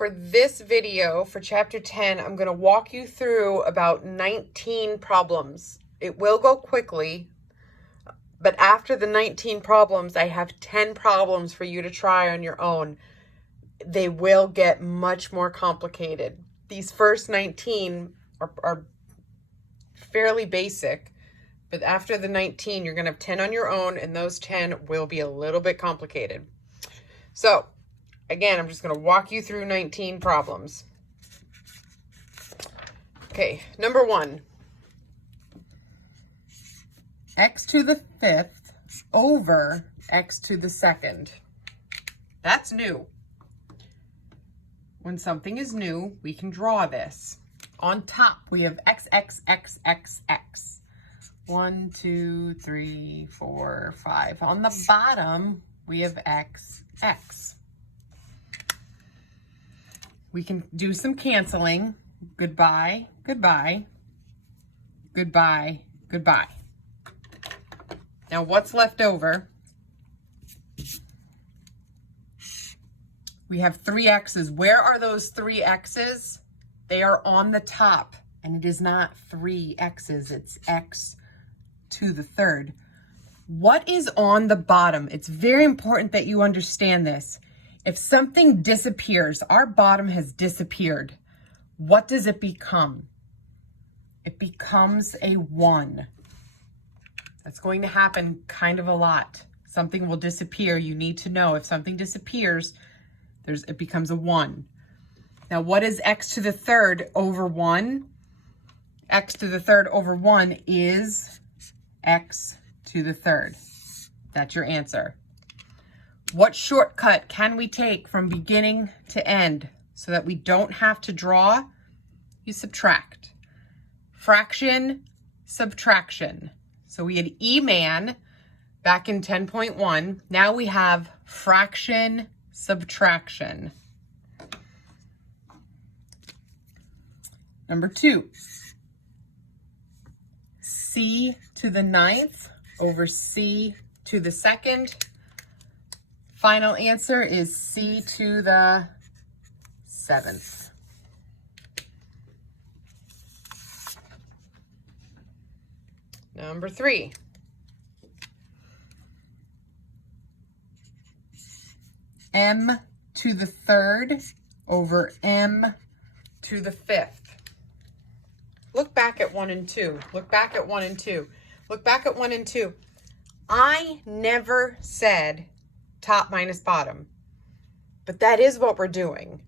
For this video, for chapter 10, I'm going to walk you through about 19 problems. It will go quickly, but after the 19 problems, I have 10 problems for you to try on your own. They will get much more complicated. These first 19 are fairly basic, but after the 19, you're going to have 10 on your own, and those 10 will be a little bit complicated. So, again, I'm just going to walk you through 19 problems. Okay, number 1. X to the 5th over x to the 2nd. That's new. When something is new, we can draw this. On top, we have x, x, x, x, x. 1, 2, 3, 4, 5. On the bottom, we have x, x. We can do some canceling. Goodbye, goodbye, goodbye, goodbye. Now what's left over? We have 3 x's. Where are those 3 x's? They are on the top, and it is not 3 x's. It's x to the 3rd. What is on the bottom? It's very important that you understand this. If something disappears, our bottom has disappeared. What does it become? It becomes a 1. That's going to happen kind of a lot. Something will disappear. You need to know if something disappears, it becomes a 1. Now, what is x to the 3rd over 1? X to the 3rd over 1 is x to the 3rd. That's your answer. What shortcut can we take from beginning to end so that we don't have to draw? You subtract. Fraction, subtraction. So we had E-man back in 10.1. Now we have fraction, subtraction. Number 2. C to the 9th over C to the 2nd. Final answer is C to the 7th. Number 3. M to the 3rd over M to the 5th. Look back at 1 and 2. Look back at 1 and 2. Look back at 1 and 2. I never said top minus bottom, but that is what we're doing.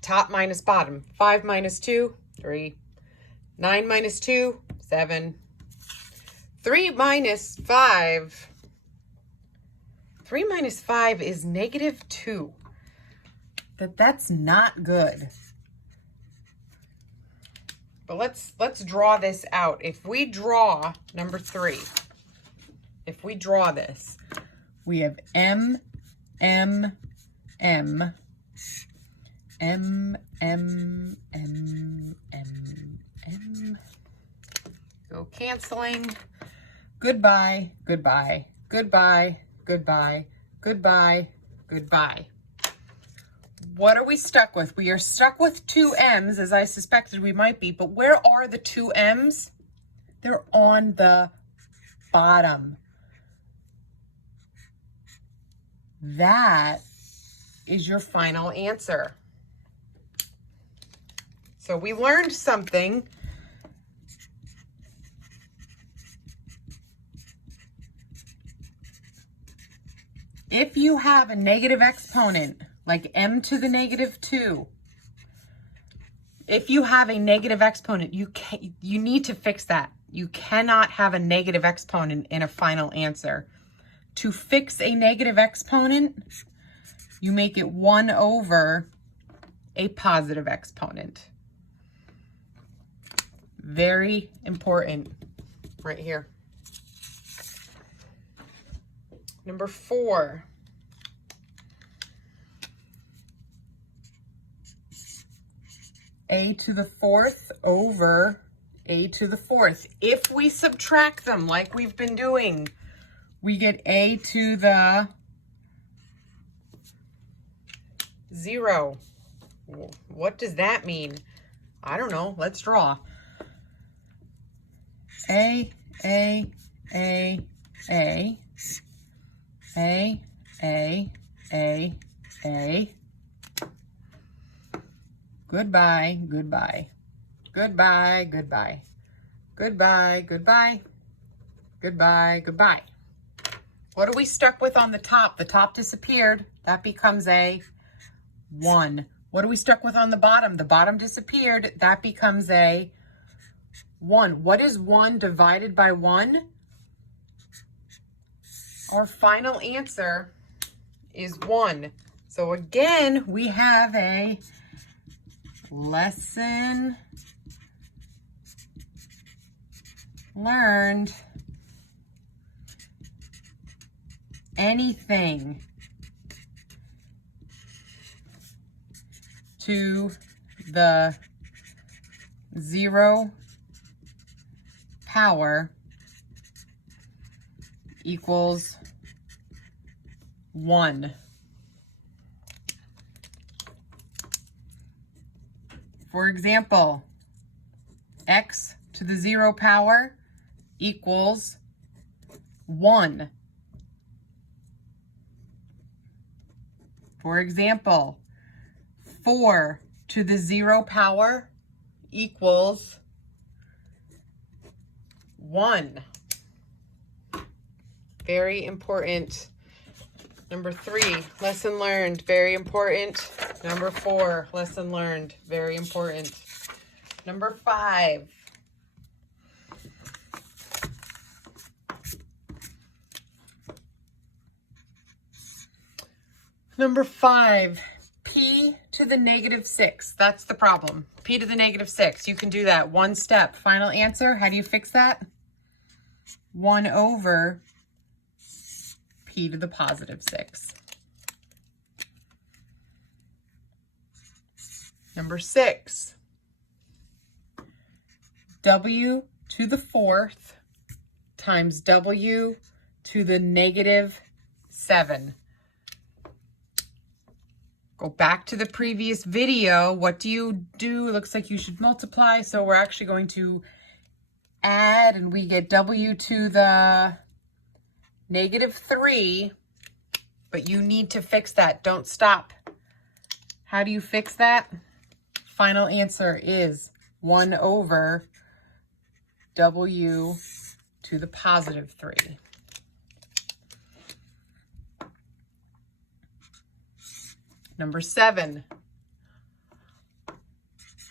Top minus bottom. 5 minus 2, 3. 9 minus 2, 7. 3 minus 5. 3 minus 5 is -2. But that's not good. But let's draw this out. If we draw number 3, if we draw this, we have M, M, M, M, M, M, M, M. Go canceling. Goodbye, goodbye, goodbye, goodbye, goodbye, goodbye. What are we stuck with? We are stuck with 2 M's, as I suspected we might be, but where are the 2 M's? They're on the bottom. That is your final answer. So we learned something. If you have a negative exponent, like m to the -2, if you have a negative exponent, you need to fix that. You cannot have a negative exponent in a final answer. To fix a negative exponent, you make it 1 over a positive exponent. Very important right here. Number 4. A to the 4th over a to the 4th. If we subtract them like we've been doing, we get a to the 0. What does that mean? I don't know. Let's draw. A, A, A, A, A, A, A, A. Goodbye, goodbye. Goodbye, goodbye. Goodbye, goodbye. Goodbye, goodbye. What are we stuck with on the top? The top disappeared. That becomes a 1. What are we stuck with on the bottom? The bottom disappeared. That becomes a 1. What is 1 divided by 1? Our final answer is 1. So again, we have a lesson learned. Anything to the 0 power equals 1. For example, x to the 0 power equals 1. For example, 4 to the 0 power equals 1. Very important. Number 3, lesson learned, very important. Number 4, lesson learned, very important. Number 5. Number 5, p to the negative 6. That's the problem. P to the negative 6. You can do that one step. Final answer, how do you fix that? 1 over p to the positive 6. Number 6, w to the 4th times w to the negative 7. Go back to the previous video. What do you do? It looks like you should multiply. So we're actually going to add, and we get w to the negative 3. But you need to fix that. Don't stop. How do you fix that? Final answer is 1 over w to the positive 3. Number 7,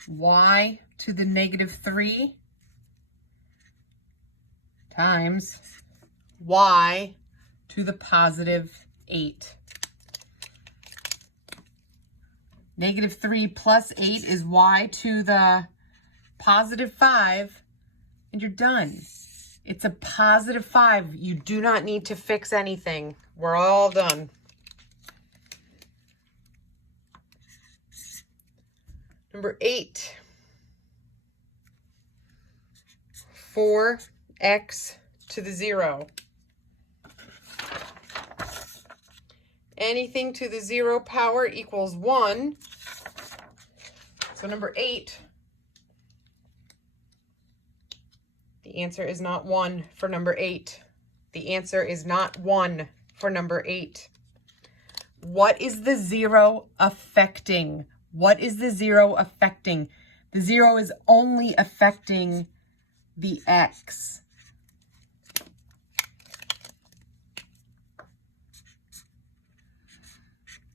y to the negative 3 times y to the positive 8. Negative 3 plus 8 is y to the positive 5, and you're done. It's a positive 5. You do not need to fix anything. We're all done. Number 8, 4x to the 0. Anything to the 0 power equals 1. So number 8, the answer is not 1 for number 8. The answer is not 1 for number 8. What is the 0 affecting? What is the 0 affecting? The 0 is only affecting the x.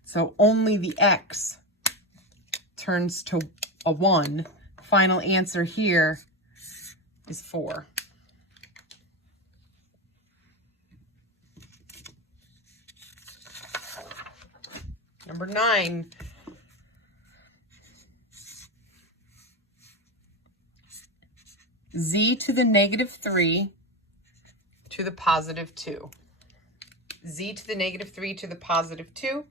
So only the x turns to a 1. Final answer here is 4. Number 9. Z to the negative 3 to the positive 2. Z to the negative 3 to the positive 2.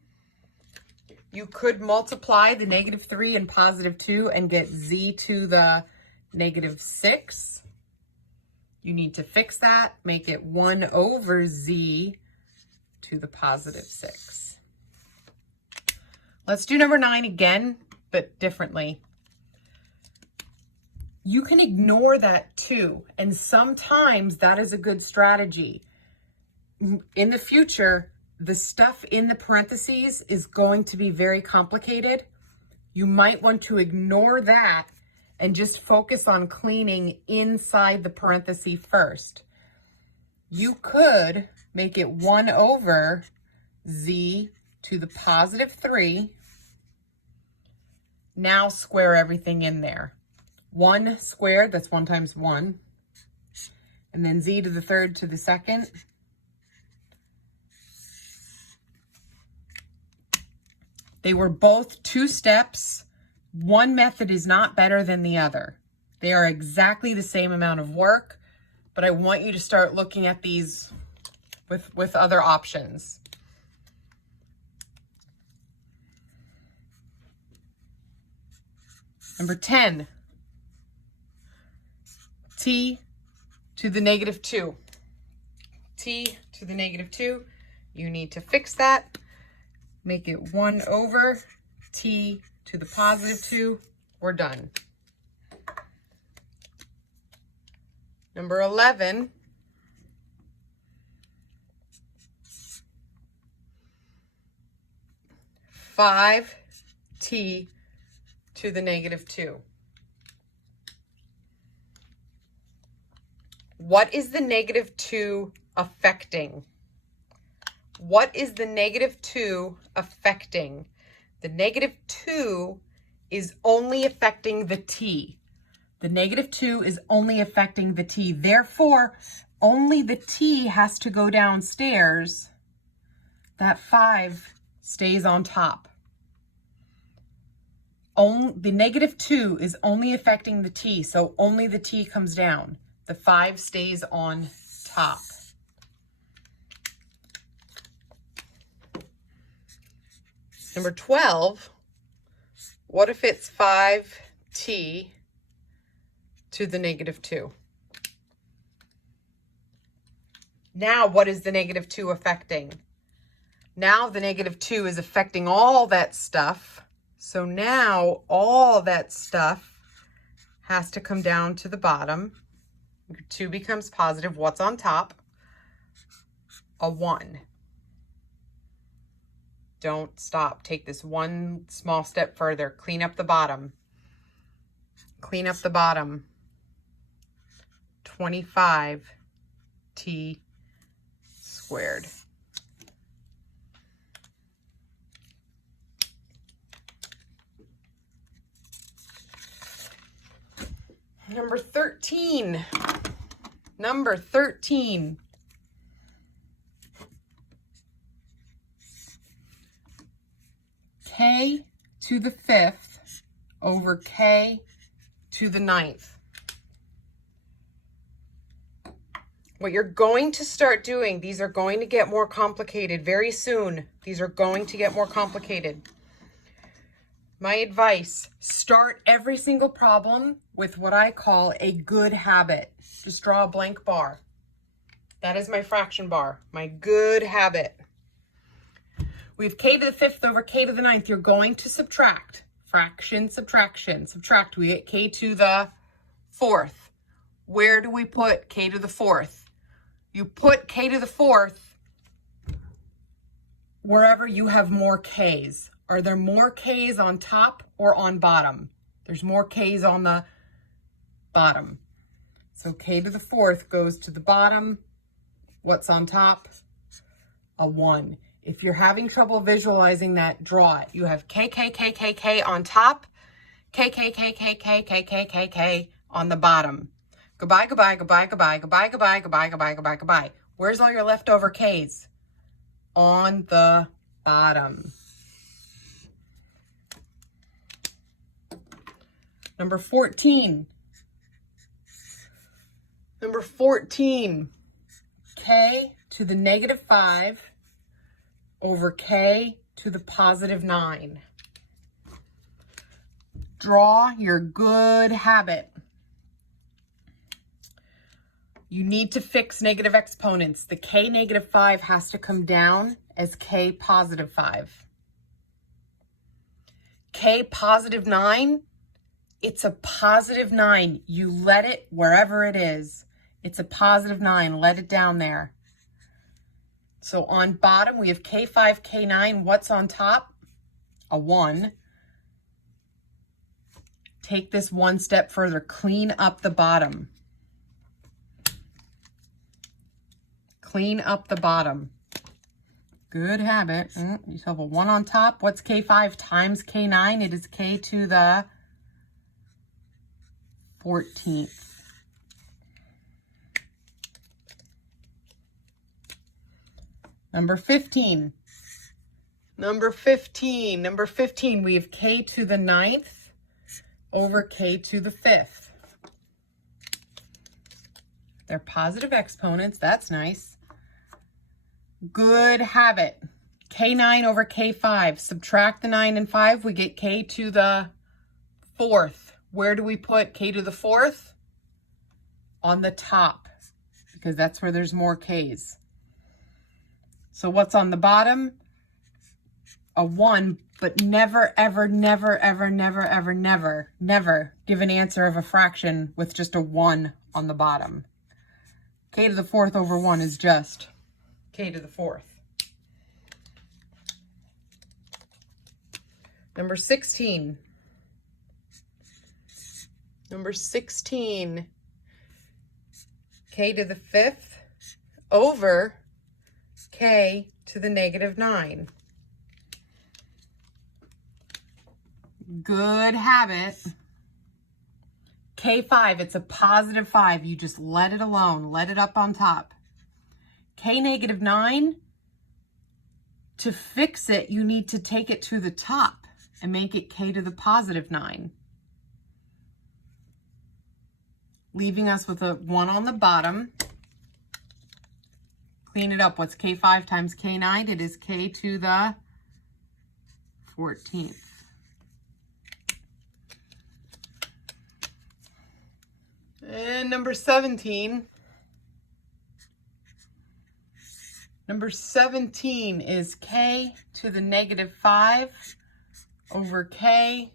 You could multiply the negative 3 and positive 2 and get z to the negative 6. You need to fix that. Make it 1 over z to the positive 6. Let's do number 9 again. bit differently. You can ignore that too. And sometimes that is a good strategy. In the future, the stuff in the parentheses is going to be very complicated. You might want to ignore that and just focus on cleaning inside the parenthesis first. You could make it 1 over z to the positive 3. Now square everything in there. 1 squared, that's 1 times 1. And then z to the third to the second. They were both 2 steps. One method is not better than the other. They are exactly the same amount of work, but I want you to start looking at these with other options. Number 10, t to the negative 2. T to the negative 2, you need to fix that. Make it 1 over t to the positive 2. We're done. Number 11, five t to the negative 2. What is the negative 2 affecting? What is the negative 2 affecting? The negative 2 is only affecting the t. The negative 2 is only affecting the t. Therefore, only the t has to go downstairs. That 5 stays on top. The negative 2 is only affecting the t, so only the t comes down. The 5 stays on top. Number 12, what if it's 5t to the negative 2? Now, what is the negative 2 affecting? Now the negative 2 is affecting all that stuff. So now all that stuff has to come down to the bottom. 2 becomes positive. What's on top? A 1. Don't stop. Take this one small step further. Clean up the bottom. Clean up the bottom. 25t squared. Number 13. Number 13. K to the 5th over K to the 9th. What you're going to start doing, these are going to get more complicated very soon. These are going to get more complicated. My advice, start every single problem with what I call a good habit. Just draw a blank bar. That is my fraction bar, my good habit. We have k to the 5th over k to the 9th. You're going to subtract. Fraction, subtraction, subtract. We get k to the 4th. Where do we put k to the 4th? You put k to the 4th wherever you have more k's. Are there more k's on top or on bottom? There's more k's on the bottom. So k to the 4th goes to the bottom. What's on top? A 1. If you're having trouble visualizing that, draw it. You have k on top, k on the bottom. Goodbye, goodbye, goodbye, goodbye, goodbye, goodbye, goodbye, goodbye, goodbye, goodbye. Where's all your leftover k's? On the bottom. Number 14. Number 14. K to the negative 5 over k to the positive 9. Draw your good habit. You need to fix negative exponents. The k negative 5 has to come down as k positive 5. k positive 9? It's a positive 9. You let it wherever it is. It's a positive 9. Let it down there. So on bottom, we have K5, K9. What's on top? A 1. Take this one step further. Clean up the bottom. Clean up the bottom. Good habit. You have a 1 on top. What's K5 times K9? It is K to the 14th. Number 15. Number 15, we have K to the 9th over K to the 5th. They're positive exponents. That's nice. Good habit. K9 over K5. Subtract the 9 and 5. We get K to the 4th. Where do we put K to the 4th? On the top, because that's where there's more K's. So what's on the bottom? A 1, but never, ever, never, ever, never, ever, never, never give an answer of a fraction with just a 1 on the bottom. K to the 4th over 1 is just K to the 4th. Number 16. Number 16. K to the 5th over K to the negative 9. Good habit. K5, it's a positive 5. You just let it alone. Let it up on top. K negative 9, to fix it, you need to take it to the top and make it K to the positive 9. Leaving us with a 1 on the bottom. Clean it up. What's K5 times K9? It is K to the 14th. And number 17. Number 17 is K to the negative 5 over K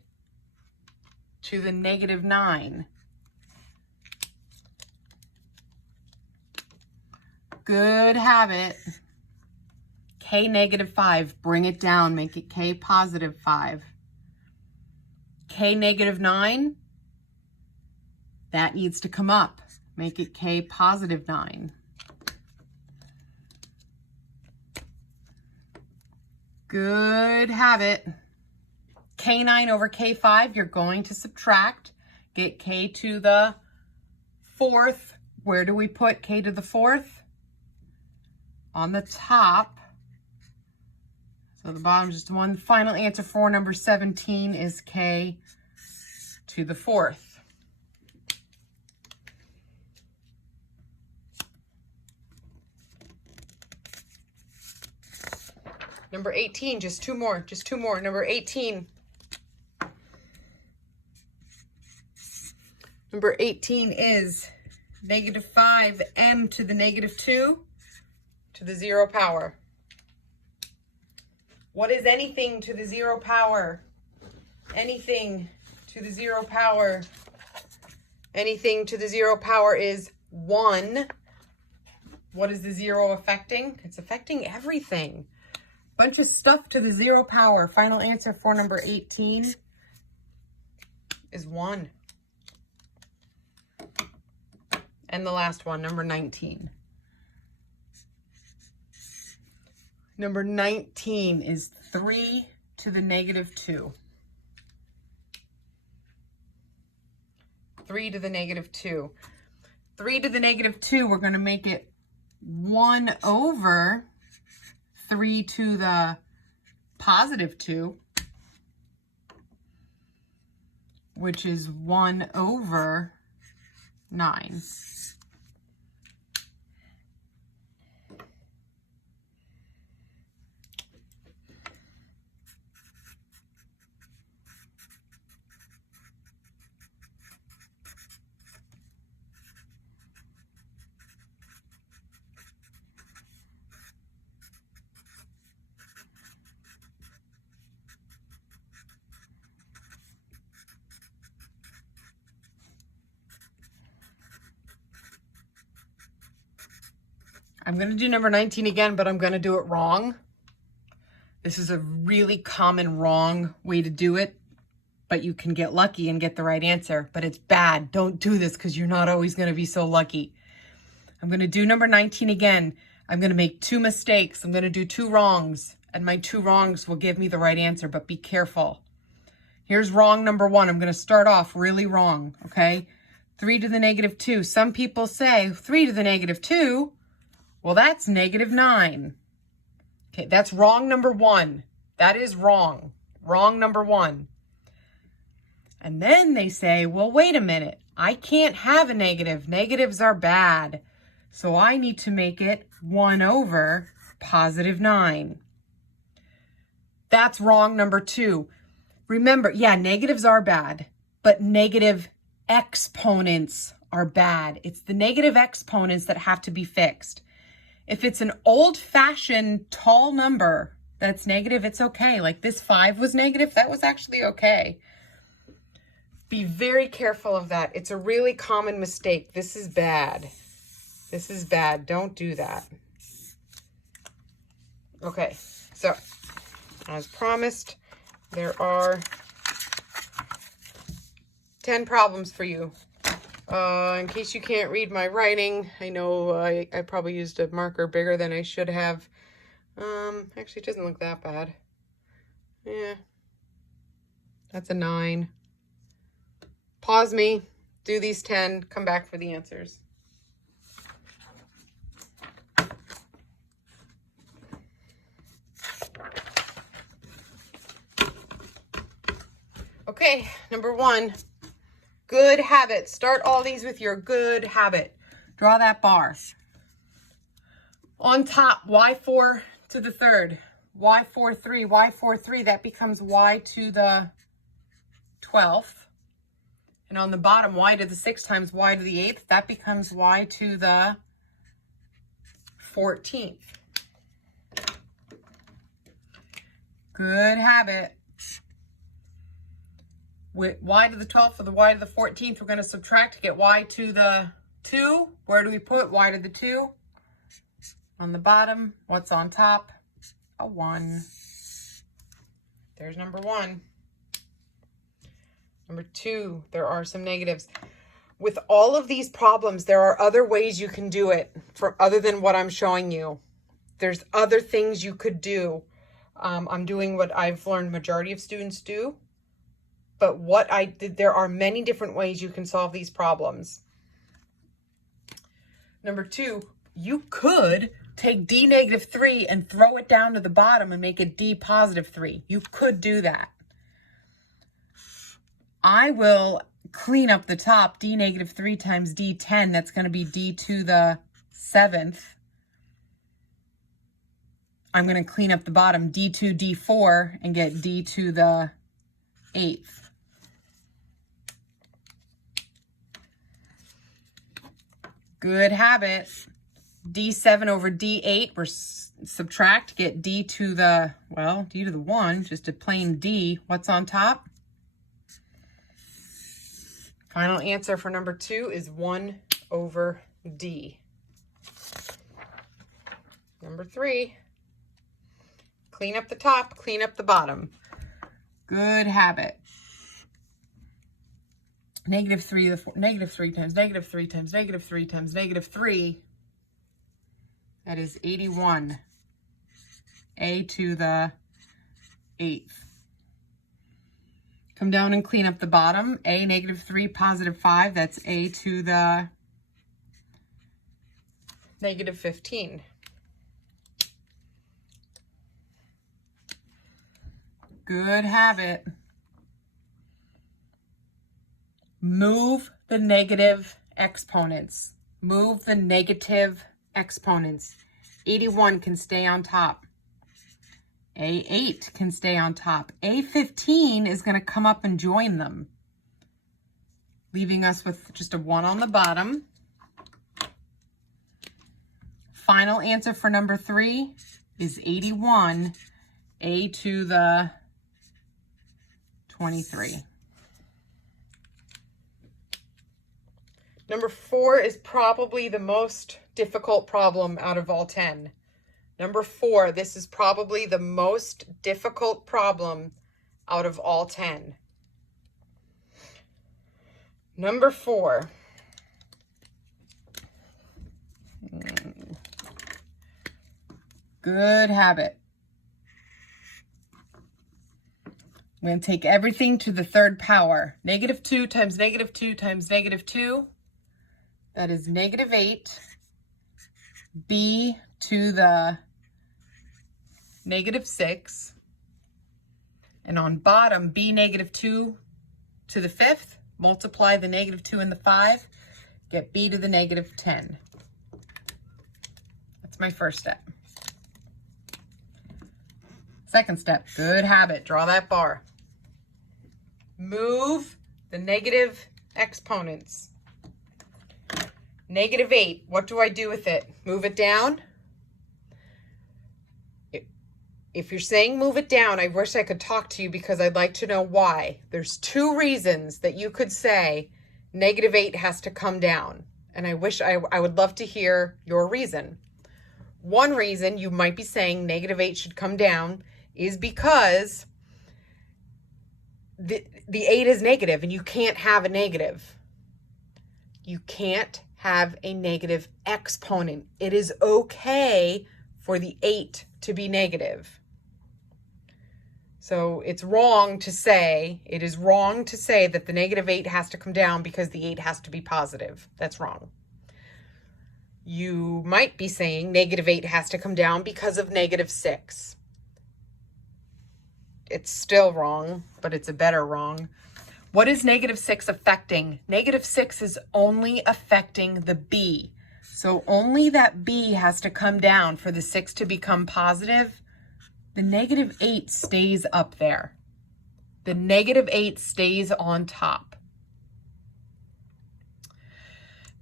to the negative 9. Good habit. K negative 5, bring it down, make it K positive 5. K negative 9, that needs to come up, make it K positive 9. Good habit. K9 over K5, you're going to subtract, get K to the 4th. Where do we put K to the 4th? On the top. So the bottom is just one. Final answer for number 17 is K to the 4th. Number 18, just two more. Number 18. Number 18 is negative 5m to the negative 2 to the 0 power. What is anything to the 0 power? Anything to the 0 power. Anything to the 0 power is 1. What is the 0 affecting? It's affecting everything. Bunch of stuff to the 0 power. Final answer for number 18 is 1. And the last one, number 19. Number 19 is 3 to the negative 2. 3 to the negative 2. 3 to the negative 2, we're going to make it 1 over 3 to the positive 2, which is 1 over 9. I'm going to do number 19 again, but I'm going to do it wrong. This is a really common wrong way to do it, but you can get lucky and get the right answer, but it's bad. Don't do this because you're not always going to be so lucky. I'm going to do number 19 again. I'm going to make 2 mistakes. I'm going to do 2 wrongs, and my 2 wrongs will give me the right answer, but be careful. Here's wrong number 1. I'm going to start off really wrong, okay? 3 to the negative 2. Some people say 3 to the negative 2. Well, that's negative 9. Okay, that's wrong number 1. That is wrong. Wrong number 1. And then they say, well, wait a minute. I can't have a negative. Negatives are bad. So I need to make it 1 over positive 9. That's wrong number 2. Remember, yeah, negatives are bad, but negative exponents are bad. It's the negative exponents that have to be fixed. If it's an old-fashioned tall number that's negative, it's okay. Like this 5 was negative, that was actually okay. Be very careful of that. It's a really common mistake. This is bad. This is bad. Don't do that. Okay, so as promised, there are 10 problems for you. In case you can't read my writing, I know I probably used a marker bigger than I should have. Actually, it doesn't look that bad. Yeah, that's a 9. Pause me, do these 10, come back for the answers. Okay, number 1. Good habit. Start all these with your good habit. Draw that bar. On top, y4 to the 3rd. y4, 3, y4, 3. That becomes y to the 12th. And on the bottom, y to the 6th times y to the 8th. That becomes y to the 14th. Good habit. With y to the 12th or the y to the 14th, we're going to subtract to get y to the 2. Where do we put y to the 2? On the bottom. What's on top? A 1. There's number 1. Number 2, there are some negatives. With all of these problems, there are other ways you can do it other than what I'm showing you. There's other things you could do. I'm doing what I've learned majority of students do. But what I did, there are many different ways you can solve these problems. Number 2, you could take d negative 3 and throw it down to the bottom and make it d positive 3. You could do that. I will clean up the top, d negative 3 times d10. That's going to be d to the 7th. I'm going to clean up the bottom, d2, d4, and get d to the 8th. Good habit. d7 over d8, we're subtract, get d to the, well, d to the 1, just a plain d. What's on top? Final answer for number 2 is 1 over d. Number 3, clean up the top, clean up the bottom. Good habit. Negative 3, negative 3 times negative 3 times negative 3 times negative 3. That is 81. A to the 8th. Come down and clean up the bottom. A, negative 3, positive 5. That's a to the negative 15. Good habit. Move the negative exponents. Move the negative exponents. 81 can stay on top. A8 can stay on top. A15 is going to come up and join them, leaving us with just a 1 on the bottom. Final answer for number 3 is 81, A to the 23. Number 4 is probably the most difficult problem out of all 10. Number 4, this is probably the most difficult problem out of all 10. Number 4. Good habit. I'm going to take everything to the third power. -2 times -2 times -2. That is -8. B to the -6. And on bottom, B -2 to the 5th. Multiply the -2 and the 5. Get B to the -10. That's my first step. Second step, good habit. Draw that bar. Move the negative exponents. -8, what do I do with it? Move it down? If you're saying move it down, I wish I could talk to you because I'd like to know why. There's 2 reasons that you could say -8 has to come down. And I wish I would love to hear your reason. One reason you might be saying -8 should come down is because the 8 is negative and you can't have a negative. You can't have a negative exponent. It is okay for the 8 to be negative. So it's wrong to say, it is wrong to say that the -8 has to come down because the 8 has to be positive. That's wrong. You might be saying -8 has to come down because of -6. It's still wrong, but it's a better wrong. What is -6 affecting? -6 is only affecting the B. So only that B has to come down for the 6 to become positive. The -8 stays up there. The -8 stays on top.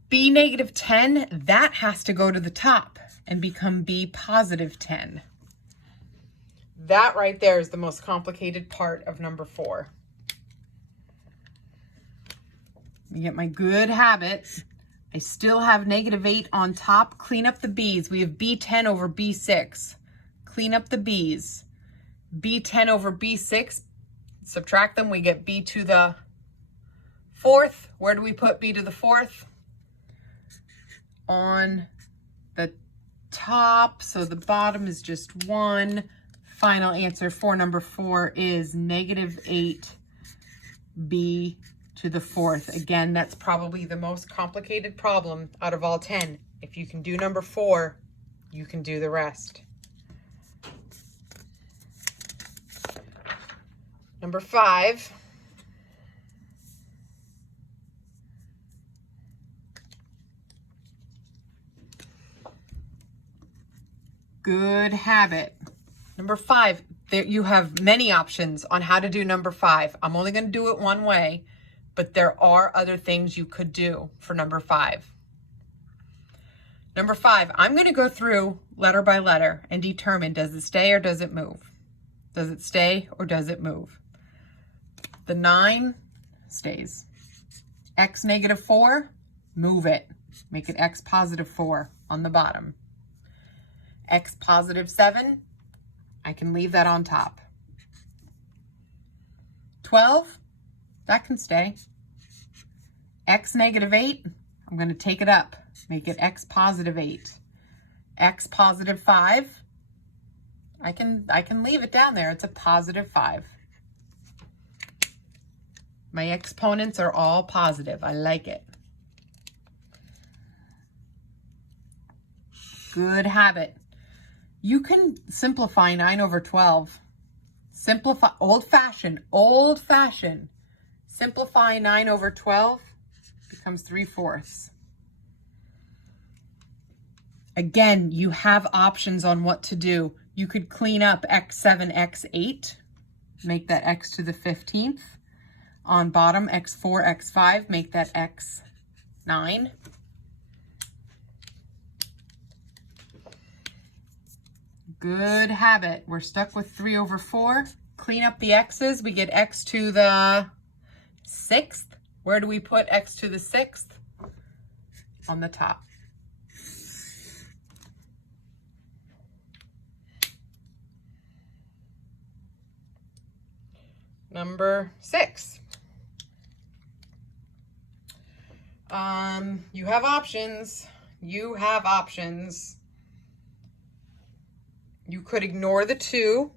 B -10, that has to go to the top and become B +10. That right there is the most complicated part of number 4. Let me get my good habit. I still have -8 on top. Clean up the B's. We have B10 over B6. Clean up the B's. B10 over B6. Subtract them. We get B to the 4th. Where do we put B to the 4th? On the top. So the bottom is just 1. Final answer for number 4 is -8 B to the 4th. Again, that's probably the most complicated problem out of all 10. If you can do number 4, you can do the rest. Number 5. Good habit. Number 5, there you have many options on how to do number 5. I'm only going to do it one way, but there are other things you could do for number 5. Number 5, I'm going to go through letter by letter and determine, does it stay or does it move? Does it stay or does it move? The 9 stays. X -4, move it. Make it X +4 on the bottom. X +7, I can leave that on top. 12, that can stay. X -8, I'm going to take it up, make it X +8. X +5, I can leave it down there. It's a +5. My exponents are all positive. I like it. Good habit. You can simplify 9 over 12. Simplify, old-fashioned. Simplify 9 over 12 becomes 3/4. Again, you have options on what to do. You could clean up X7, X8, make that X to the 15th. On bottom, X4, X5, make that X9. Good habit. We're stuck with 3 over 4. Clean up the X's. We get X to the 6th. Where do we put X to the 6th? on the top. Number 6. You have options. You have options. You could ignore the 2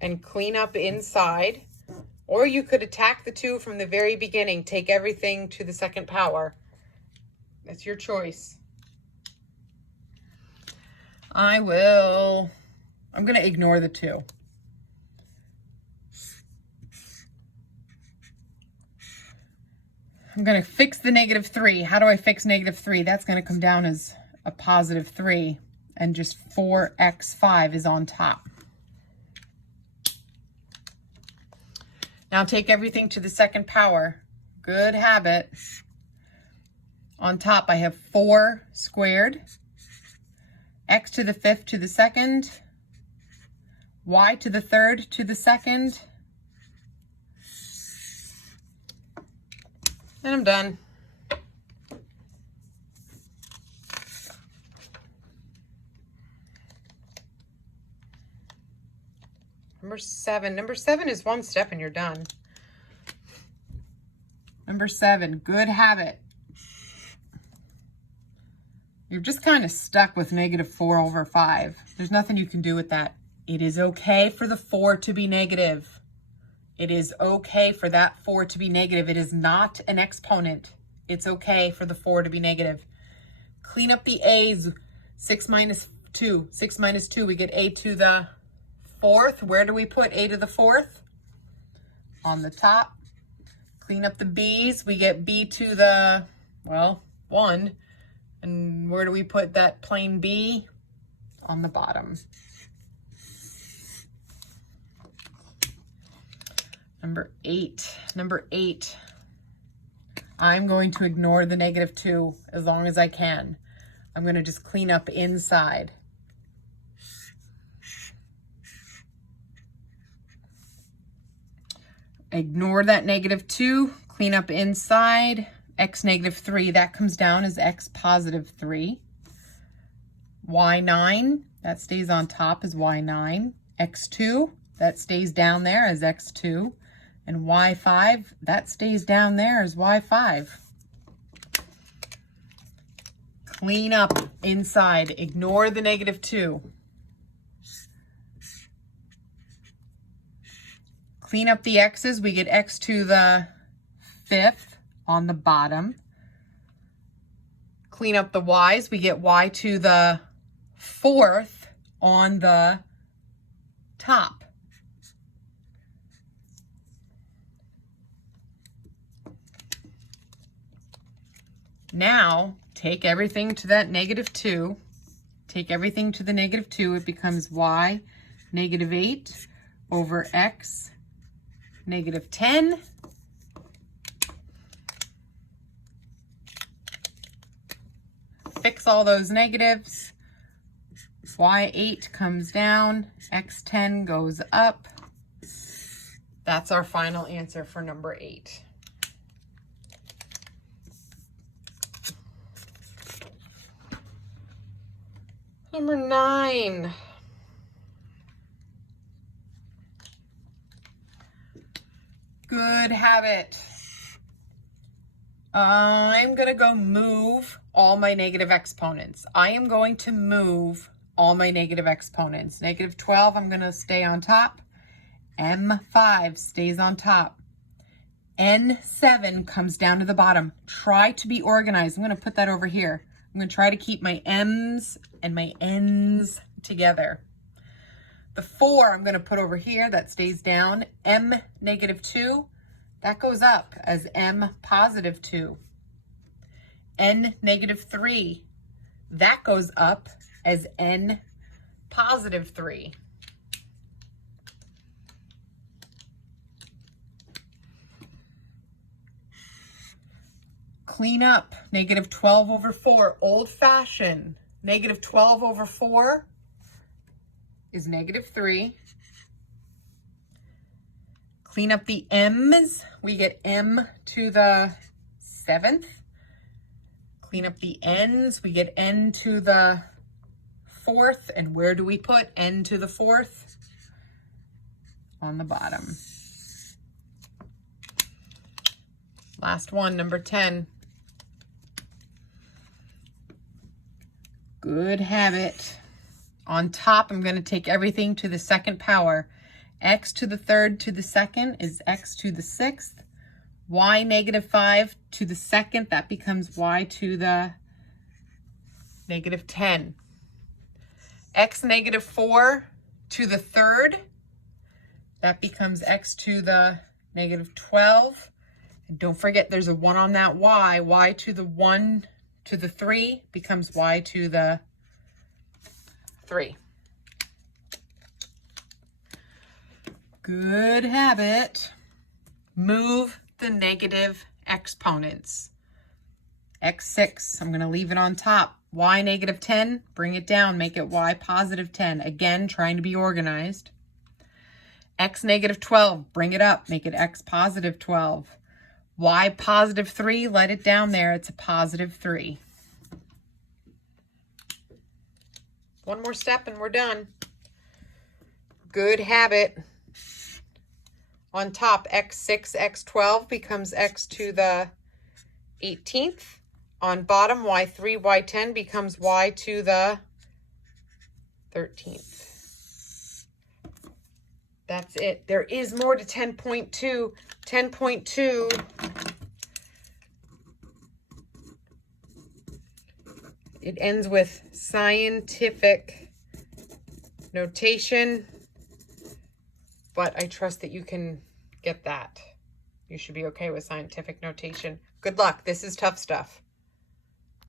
and clean up inside, or you could attack the 2 from the very beginning, take everything to the second power. That's your choice. I'm going to ignore the 2. I'm going to fix the -3. How do I fix -3? That's going to come down as a +3, and just 4x5 is on top. Now take everything to the second power. Good habit. On top, I have 4 squared, x to the 5th to the 2nd, y to the 3rd to the 2nd, and I'm done. Number 7. Number 7 is one step and you're done. Number 7, good habit. You're just kind of stuck with -4/5. There's nothing you can do with that. It is okay for the 4 to be negative. It is okay for that 4 to be negative. It is not an exponent. It's okay for the 4 to be negative. Clean up the a's. 6 minus 2. 6 minus 2, we get a to the 4th. Where do we put a to the 4th? On the top. Clean up the b's. We get b to the, well, 1. And where do we put that plain b? On the bottom. Number 8. Number 8. I'm going to ignore the -2 as long as I can. I'm going to just clean up inside. Ignore that -2, clean up inside. X -3, that comes down as x +3. Y9, that stays on top as Y9. X2, that stays down there as X2. And Y5, that stays down there as Y5. Clean up inside. Ignore the -2. Clean up the x's. We get x to the 5th on the bottom. Clean up the y's. We get y to the 4th on the top. Now, take everything to that -2. Take everything to the -2. It becomes y -8 over x -10. Fix all those negatives. Y8 comes down. X10 goes up. That's our final answer for number 8. Number 9. Good habit. I'm going to go move all my negative exponents. I am going to move all my negative exponents. -12, I'm going to stay on top. M5 stays on top. N7 comes down to the bottom. Try to be organized. I'm going to put that over here. I'm going to try to keep my M's and my N's together. The 4 I'm going to put over here. That stays down. M -2. That goes up as M +2. N -3. That goes up as N +3. Clean up. -12/4. Old fashioned. -12/4 is -3. Clean up the M's. We get M to the 7th. Clean up the ends. We get n to the 4th. And where do we put n to the 4th? On the bottom. Last one, number 10. Good habit. On top, I'm going to take everything to the 2nd power. X to the 3rd to the 2nd is x to the 6th. Y negative 5 to the 2nd, that becomes y to the negative 10. X negative 4 to the 3rd, that becomes x to the negative 12. And don't forget there's a 1 on that y. Y to the 1 to the 3 becomes y to the 3. Good habit. Move the negative exponents. x6, I'm going to leave it on top. Y negative 10, bring it down, make it y positive 10. Again, trying to be organized. X negative 12, bring it up, make it x positive 12. Y positive 3, let it down there, it's a positive 3. One more step and we're done. Good habit. On top, x6, x12 becomes x to the 18th. On bottom, y3, y10 becomes y to the 13th. That's it. There is more to 10.2. 10.2. It ends with scientific notation, but I trust that you can get that. You should be okay with scientific notation. Good luck. This is tough stuff.